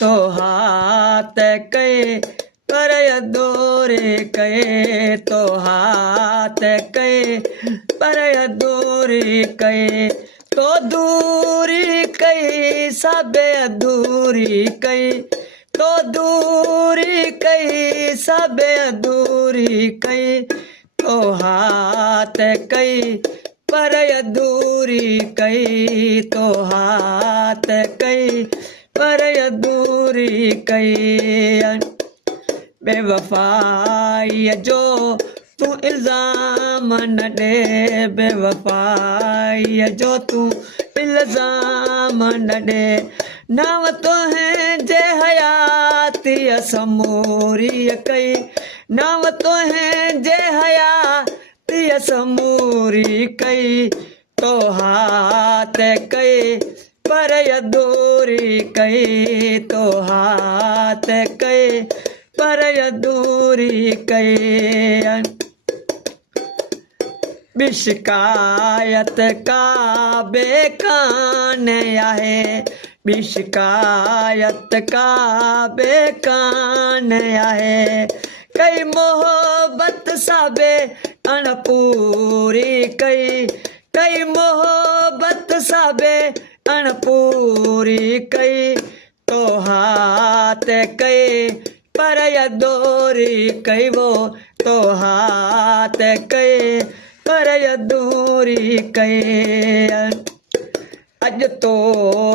तो हाथ कई पर अधूरी कई तो हाथ कई पर अधूरी कई तो दूरी कई सब अधूरी कई तो दूरी कई सब अधूरी कई तो हाथ कई पर अधूरी कई तो हाथ कई पर अधूरी कई बेवफाई जो तू इल्जाम न दे बेवफाई जो तू इल्जाम न दे नाम तो है जे हयाती समूरी कई नाम तो है जे हयाती समूरी कई तो हाथ कई पर अधूरी कई तो हाथ कई पर अधूरी कई बिशिकायत का बेकान आहे बिशिकायत का बेकान आहे कई मोहब्बत साबे अणपूरी कई कई मोहब्बत साबे अणपूरी कई तो हाथ कई पर अधूरी कई वो तो हाथ कई पर अधूरी कई अज तो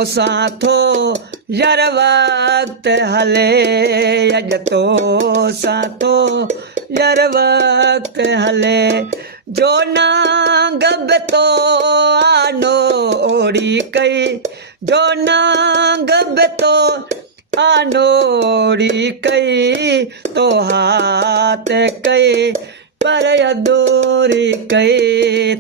साथो यार वक्त हले अज तो साथो यार वक्त हले जो ना गब तो आनो ओड़ी कई जो ना गब तो आनोड़ी कई तो हाथ कई पर अधूरी कई